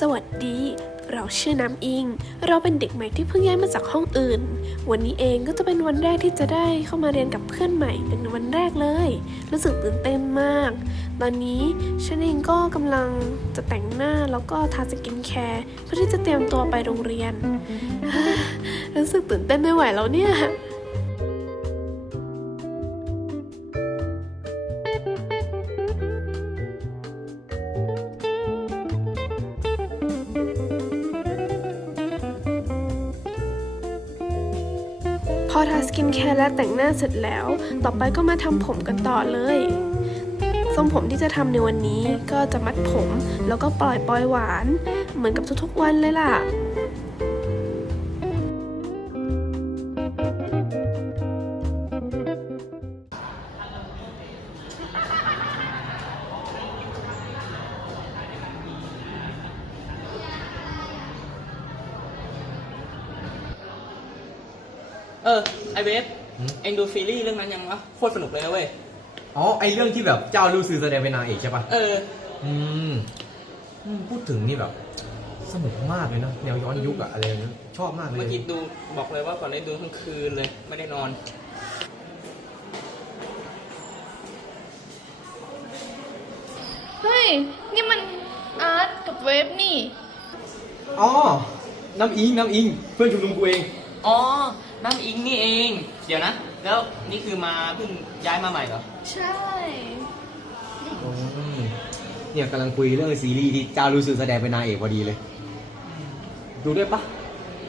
สวัสดี เราชื่อน้ำอิง เราเป็นเด็กใหม่ที่เพิ่งย้ายมาจากห้องอื่น วันนี้เองก็จะเป็นวันแรกที่จะได้เข้ามาเรียนกับเพื่อนใหม่เป็นวันแรกเลย รู้สึกตื่นเต้นมาก ตอนนี้ฉันเองก็กำลังจะแต่งหน้าแล้วก็ทาสกินแคร์เพื่อที่จะเตรียมตัวไปโรงเรียน รู้สึกตื่นเต้นไม่ไหวแล้วเนี่ย แคร์และแต่งหน้าเสร็จแล้ว ต่อไปก็มาทำผมกันต่อเลยทรงผมที่จะทำในวันนี้ก็จะมัดผม แล้วก็ปล่อยปลอยหวาน เหมือนกับทุกๆวันเลยล่ะ ออไอเวฟเอ็งดูซีรีส์เรื่องนั้นยังวะโคตรสนุกเลยนะเว้ยอ๋อไอเรื่องที่แบบเจ้าลูซือแสดงเป็นนางเอกใช่ปะเออ อืมอืมพูดถึงนี่แบบ สนุกมากเลยนะแนวย้อนยุคอะอะไรนั้นชอบมากเลเมื่อย กี้ดูบอกเลยว่าก่อนได้ดูทั้งคืนเลยไม่ได้นอน เฮ้ย นี่มันอาร์ตกับเวฟนี่ อ๋อ น้ำอิง น้ำอิง เพื่อนชุมนุมกูเอง อ๋อ น้ำอิงนี่เอง เดี๋ยวนะ แล้วนี่คือมาเพิ่งย้ายมาใหม่เหรอ ใช่อืมเนี่ยกำลังคุยเรื่องซีรีส์ที่เจ้าลูซือแสดงเป็นนางเอกพอดีเลย ดูด้วยปะ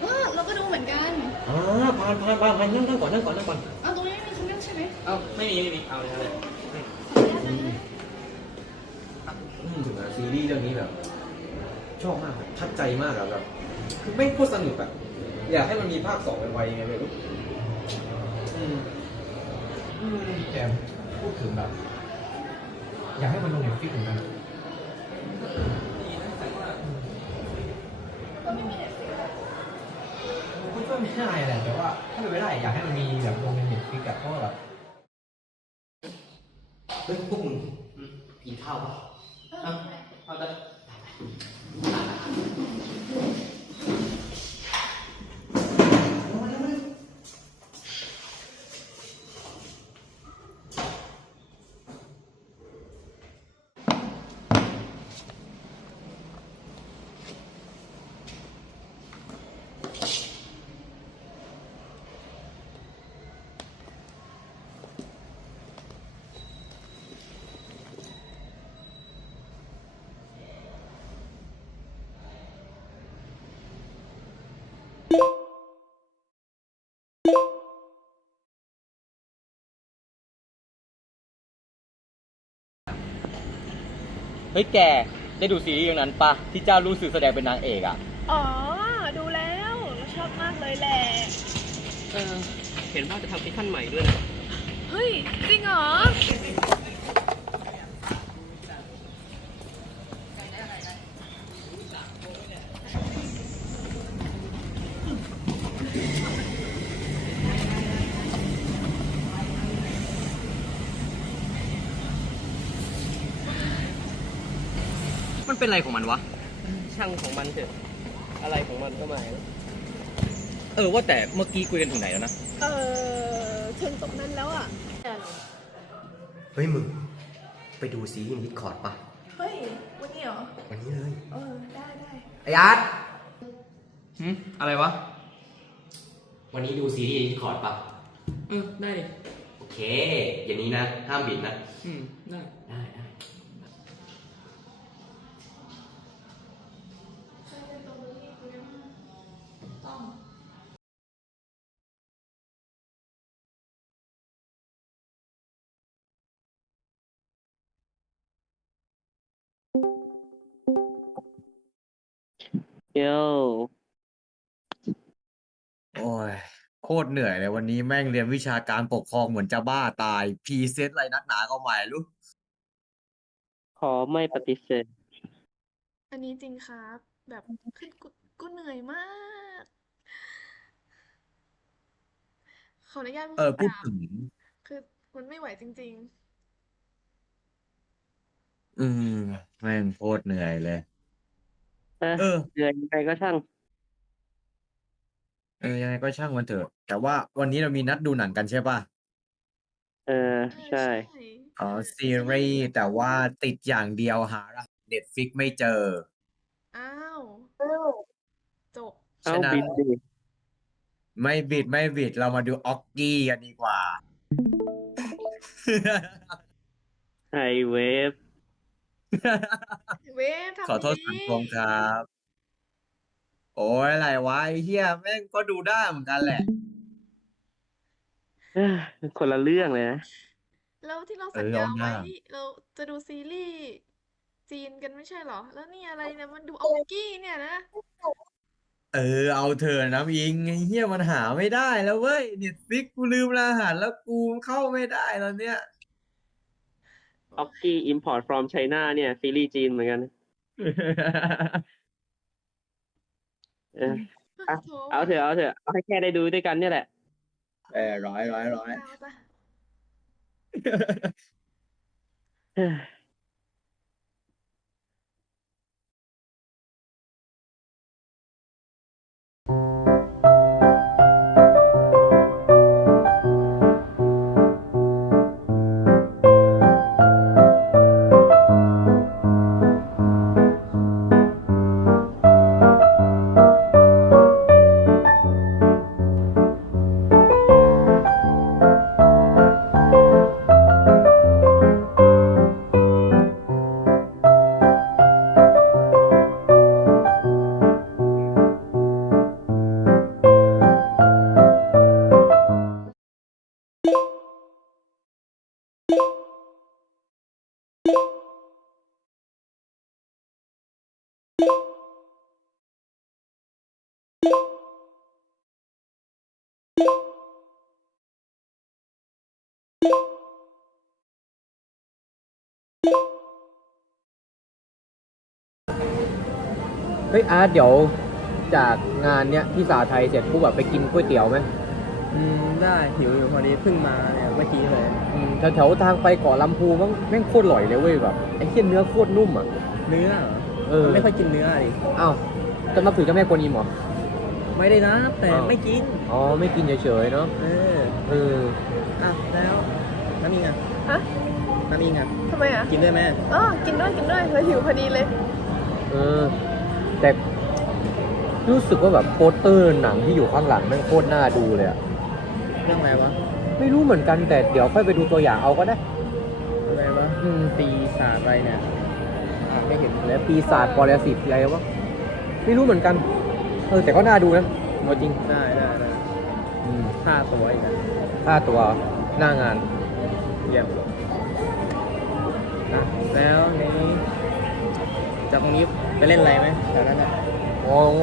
เออเราก็ดูเหมือนกันอ่าผ่านผ่านผ่านผ่านนั่งนั่งก่อนนั่งก่อนนั่งก่อนเอาตรงนี้ไม่มีคนนั่งใช่ไหมเอ้าไม่มีไม่มี เอาเลยเอาเลยอืมถึงอะซีรีส์เรื่องนี้แบบ ชอบมากแบบทัดใจมากอะแบบคือไม่งโคตรสนุกอะ อยากให้มันมีภาคสองไวๆยังไงไม่รู้อืมอืมแต่พูดถึงแบบ อยากให้มันลงเน็ตฟลิกซ์เหมือนกันก็ช่วยไม่ได้แหละแต่ว่า ถ้าเป็นไปได้อยากให้มันมีแบบลงในเน็ตฟลิกซ์อะเพราะว่าแบบเฮ้ยพวกมึงกินข้าวปะ เฮ้ยแกได้ดูซีรีส์เรื่องนั้นปะที่เจ้ารู้สึกแสดงเป็นนางเอกอะอ๋อ ดูแล้วเราชอบมากเลยแหละ เออ เห็นว่าจะทำซีซั่นใหม่ด้วยนะ เฮ้ย จริงเหรอ มันเป็นอะไรของมันวะ ช่างของมันเถอะ อะไรของมันก็ไม่รู้เออว่าแต่เมื่อกี้คุยกันถึงไหนแล้วนะ เออถึงตรงนั้นแล้วอะ เฮ้ยมึง ไปดูซีรีส์นิดคอร์ดปะเฮ้ย วันนี้เหรอ วันนี้เลย เออ ได้ได้ไออาร์ตหืมอะไรวะ วันนี้ดูซีรีส์นิดคอร์ดปะเออ ได้ดิโอเค อย่างนี้นะ ห้ามบิดนะ อืม ได้ โยโอ้ยโคตรเหนื่อยเลยวันนี้แม่งเรียนวิชาการปกครองเหมือนจะบ้าตายพรีเซนต์อะไรนักหนาก็ไม่รู้ขอไม่ปฏิเสธ อันนี้จริงครับ แบบคือกูกูเหนื่อยมาก ขออนุญาตเออพูดกราบถึง คือมันไม่ไหวจริง อืมแม่งโคตรเหนื่อยเลย เออเออ เหนื่อยยังไงก็ช่าง เออยังไงก็ช่างมันเถอะ แต่ว่าวันนี้เรามีนัดดูหนังกันใช่ป่ะเออ ใช่ อ๋อซีรีส์แต่ว่าติดอย่างเดียวหาเน็ตฟิกไม่เจอ อ้าวจบเอาฉะนั้น บินดิไม่บิดไม่บิดเรามาดูออกกี้กันดีกว่า ไฮเวฟ เวฟทำขอโทษดีสังคมครับ โอ้ยอะไรวะไอ้เฮียแม่งก็ดูได้เหมือนกันแหละ เอ้อคนละเรื่องเลยนะ แล้วที่เราเอสัญอญาเอาหไว้น้า เราจะดูซีรีส์จีนกันไม่ใช่เหรอ แล้วนี่อะไรเนี่ยมันดูออกกี้เนี่ยนะ เออเอาเถอะน้ำอิงไอ้เฮียมันหาไม่ได้แล้วเว้ยเน็ตฟิกกูลืมรหัสแล้วกูเข้าไม่ได้ตอนเนี้ย ออกกี้ import from China เนี่ย ซีรีส์จีนเหมือนกันเออเอาโถเอาเถอะเอาเถอะเอาให้แค่ได้ดูด้วยกันเนี่ยแหละ เออร้อยร้อยร้อย เอาจ้ะ เอ้อเฮ้ยอาร์ตเดี๋ยวจากงานเนี้ยที่สาไทยเสร็จปุ๊บแบบไปกินก๋วยเตี๋ยวไหมอืมได้หิวอยู่พอดีเพิ่งมาเนี่ยเมื่อกี้เลยอืมแถวๆทางไปเกาะลำพูมั้งแม่งโคตรอร่อยเลยเว้ยแบบไอ้เหี้ยเนื้อโคตรนุ่มอะ เนื้อเหรอเออ ไม่ค่อยกินเนื้อดิอ้าวจะนับถือเจ้าแม่กวนอิมเหรอ ไม่ได้นะแต่อ้าว ไม่กิน อ๋อไม่กินเฉยๆเนาะเออ เออ อะแล้วน้ำอิงอะฮะน้ำอิงอะทำไมอะกินด้วยไหมอ๋อกินด้วยกินด้วยเราหิวพอดีเลยเออแต่รู้สึกว่าแบบโปสเตอร์หนังที่อยู่ข้างหลังแม่งโคตรน่าดูเลยอะเรื่องอะไรวะไม่รู้เหมือนกันแต่เดี๋ยวค่อยไปดูตัวอย่างเอาก็ได้อะไรวะอืมตีศาสตร์อะไรเนี่ยอะไม่เห็นและปีศาจปรสิตอะไรวะไม่รู้เหมือนกันเออแต่ก็น่าดูนะเอาจริงได้ได้ได้อืมค่าตัวอีกนะค่าตัว หน้างานเยี่ยมอะแล้วนี้จากตรงนี้ไปเล่นอะไรไหมแถวนั้นอะโอ้โห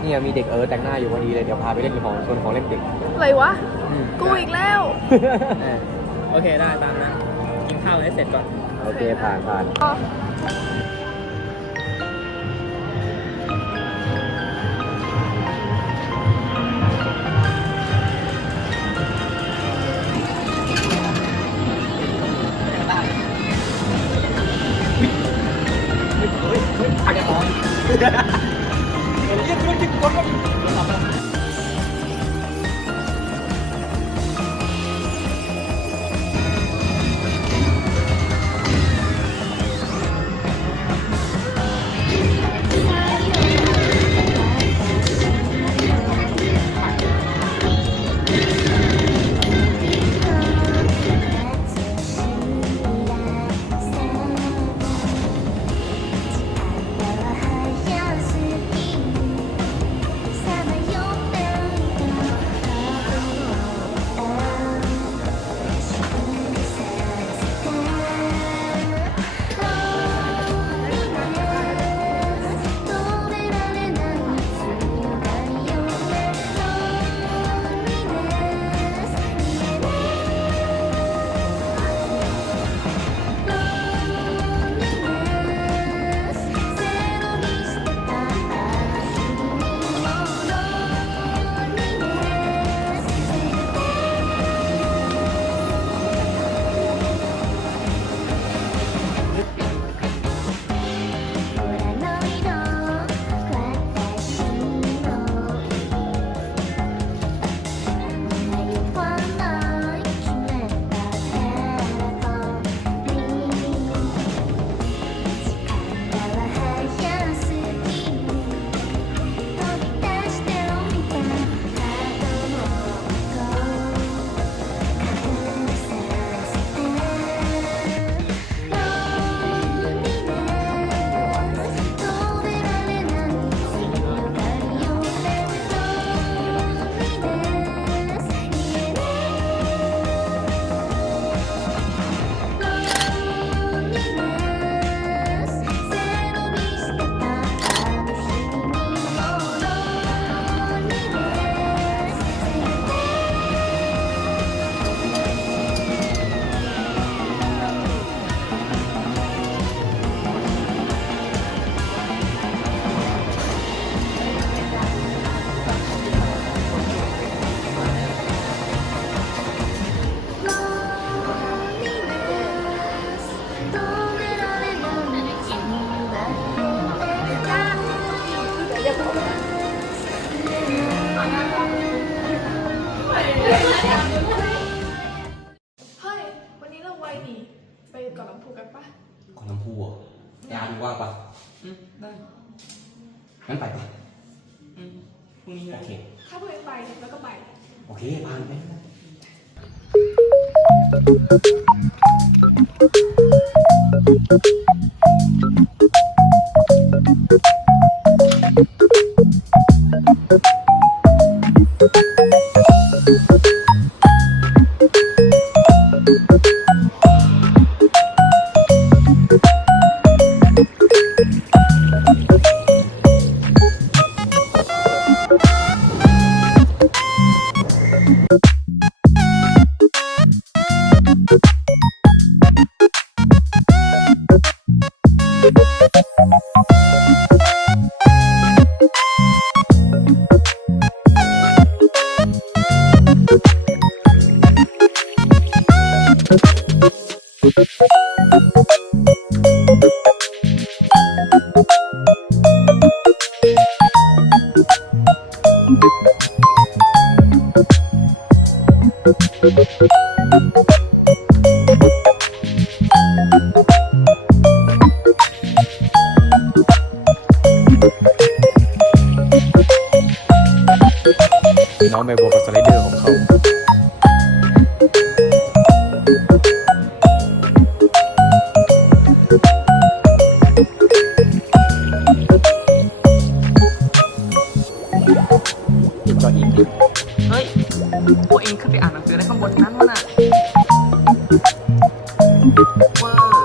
เนี่ยมีเด็กเออแต่งหน้าอยู่พอดีเลยเดี๋ยวพาไปเล่นของส่วนของเล่นเด็กอะไรวะ อืมกูอีกแล้ว เออโอเคได้ตามนั้นกินข้าวให้เสร็จก่อน โอเคผ่านผ่านอ๋ อ เฮ้ย วันนี้เราไวนี่ไปเก่อนลำพูกันปะก่อนน้ำพุอะยาดูว่างปะอืมได้งั้นไปปะอืมพรุ่งนี้โอนะเค ถ้าเพื่อนไปแล้วก็ไป โอเคผ่านไป น้อ อีกก็อีกดิเฮ้ยตัวเองขึ้นไปอ่านหนังสืออะไรข้างบนนั้นมาน่ะเวอร์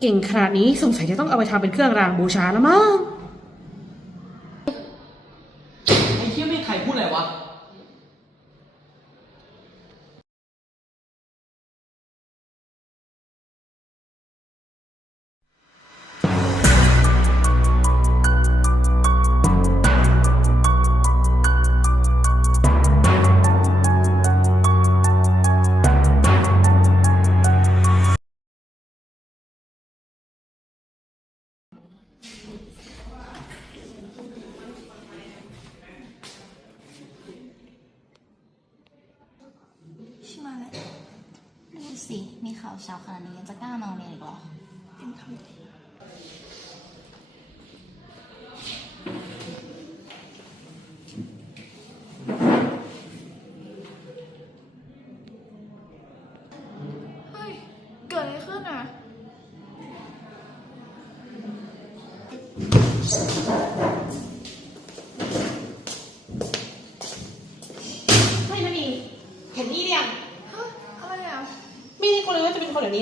เก่งขนาดนี้สงสัยจะต้องเอาไปทำเป็นเครื่องรางบูชาแล้วมั้ง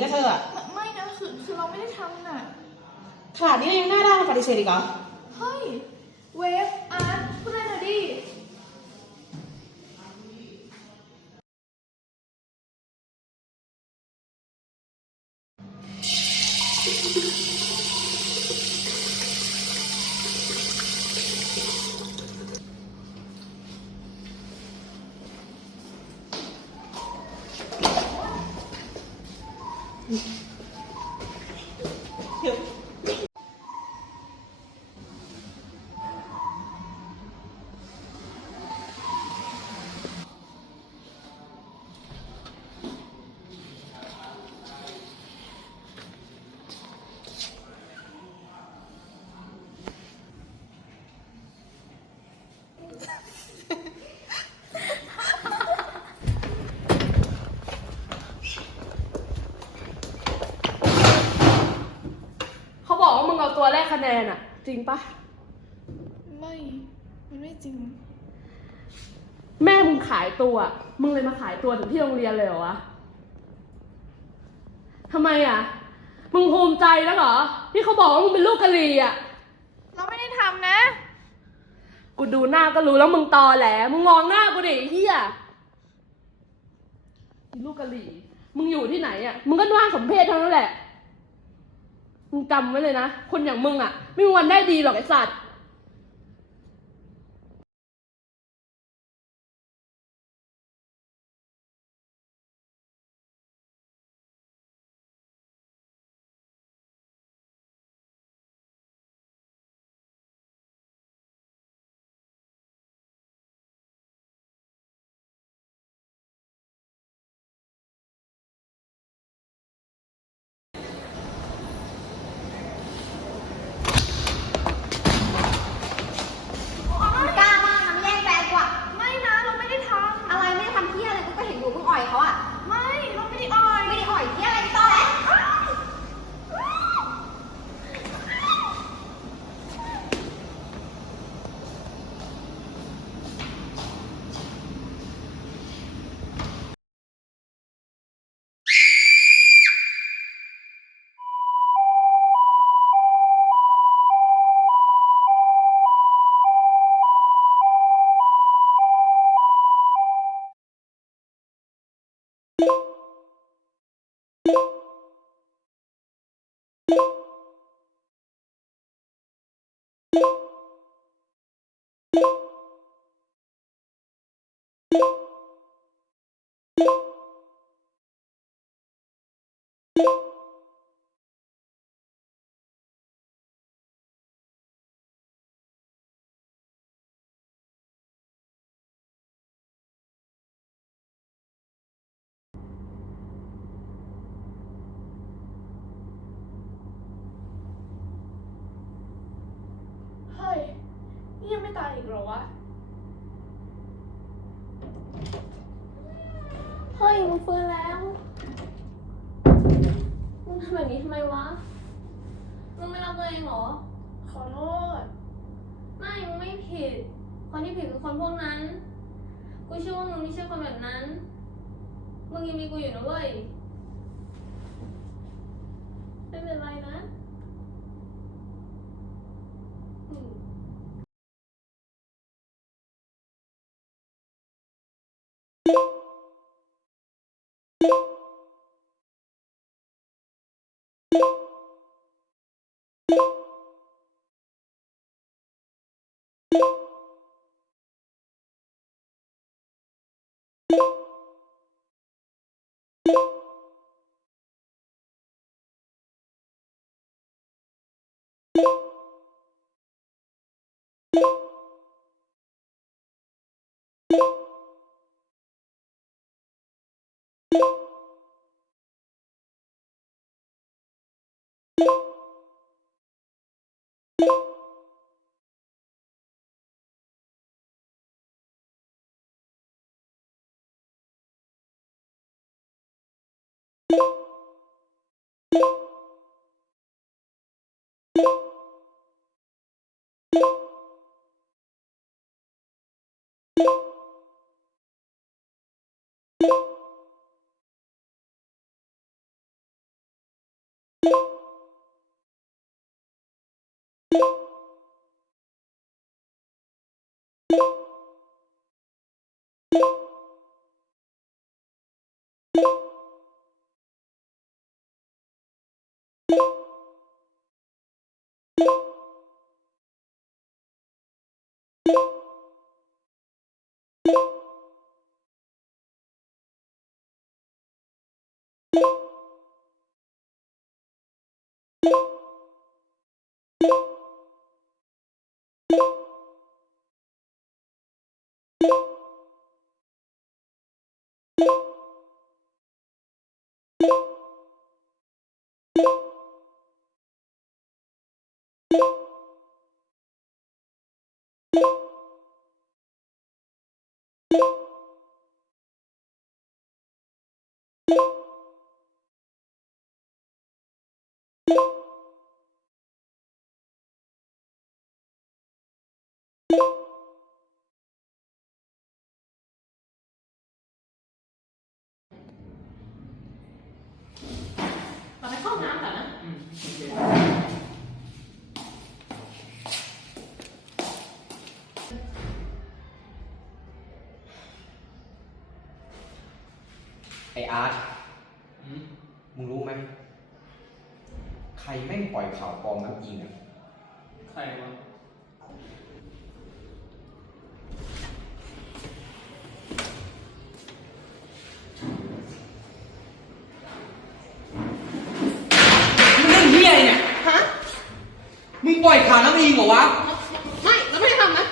นคนแบบนี้นะเธออะไม่ไม่นะคือคือเราไม่ได้ทำน่ะขนาดนี้ยังหน้าด้านมาปฏิเสธอีกเหรอ เฮ้ย เวฟ อาร์ตพูดได้หน่อยดิ เแรกคะแนนอะจริงปะไม่ มันไม่จริง แม่มึงขายตัว มึงเลยมาขายตัวถึงที่โรงเรียนเลยเหรอวะทำไมอะมึงภูมิใจแล้วเหรอ ที่เขาบอกว่ามึงเป็นลูกกะหรี่อะเราไม่ได้ทำนะ กูดูหน้าก็รู้แล้วมึงตอแหล มึงมองหน้ากูดิไอ้เฮียอีลูกกะหรี่ มึงอยู่ที่ไหนอะมึงก็น่าสมเพชเท่านั้นแหละ มึงจำไว้เลยนะ คนอย่างมึงอะไม่มีวันได้ดีหรอกไอ้สัตว์ เฮ้ย นี่ยังไม่ตายอีกเหรอวะ เฮ้ยมึงฟื้นแล้วมึงทำแบบนี้ทำไมวะมึงไม่รักตัวเองเหรอ ขอโทษ ไม่มึงไม่ผิด คนที่ผิดคือคนพวกนั้น กูเชื่อว่ามึงไม่ใช่คนแบบนั้น มึงยังมีกูอยู่นะเว้ยไม่เป็นไรนะ you you you ต่อไปเข้าห้องน้ำก่อนนะไออาร์ตมึงรู้ไหม ใครแม่งปล่อยข่าวปลอมน้ำอิงอะ ใครวะ มึงเล่นเฮียอะไรเนี่ย ฮะ มึงปล่อยข่าวน้ำอิงเหรอวะ ไม่ เราไม่ได้ทำนะ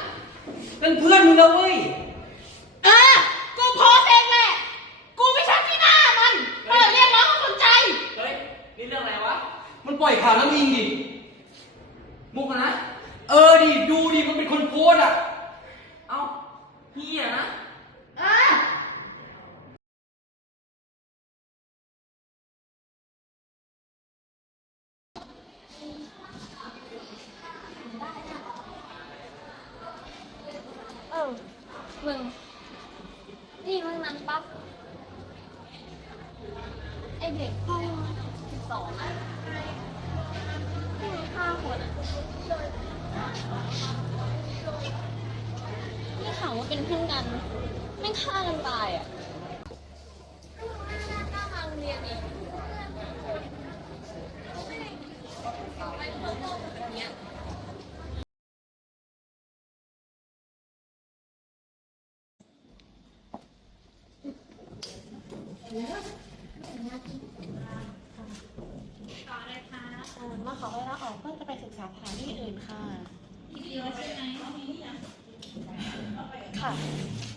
นั่นเพื่อนมึงแล้วเว้ย เออ กูโพสเองแหละ กูไม่ชอบที่หน้ามันเปิดเรียกร้องความสนใจ เฮ้ย นี่เรื่องอะไรวะ มันปล่อยข่าวน้ำอิงดิ มุกอะนะ เออดิ ดูดิ มันเป็นคนโพสต์อะ เอ้าเฮียนะ เออ เออ มึง นั้นปั๊บไอเด็กห้องสิบสองอะที่มันฆ่าคนอะนี่ข่าวว่าเป็นเพื่อนกัน ไม่ฆ่ากันตายอะก็มาทางเรียนอีกไปเพิ่มโลกแบบเนี้ย มาขอเวลาออกเพื่อจะไปศึกษาสถานที่อื่นค่ะ ค่ะ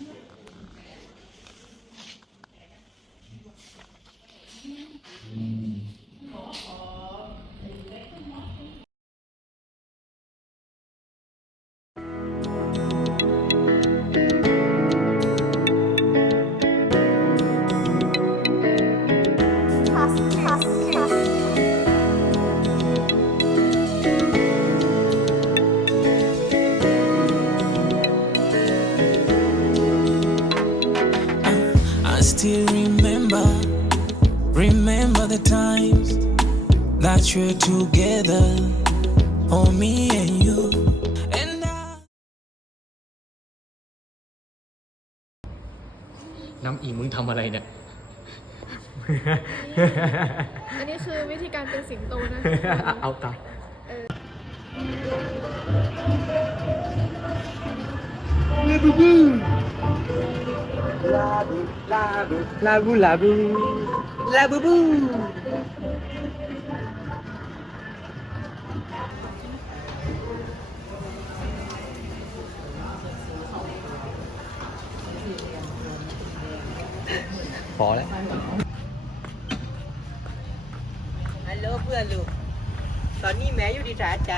ำอิงมึงทำอะไรเนี่ย อันนี้คือวิธีการเป็นสิงโตนะ เอาตาลาบูลาบูลาบูลาบูลาบูบู พอแล้วฮัลโหลเพื่อนลูก ตอนนี้แม่อยู่ที่สาใจ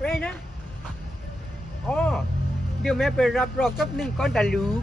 เรนะอ๋อเดี๋ยวแม่ไปรับรอกับหนึ่งก้อนตาลูก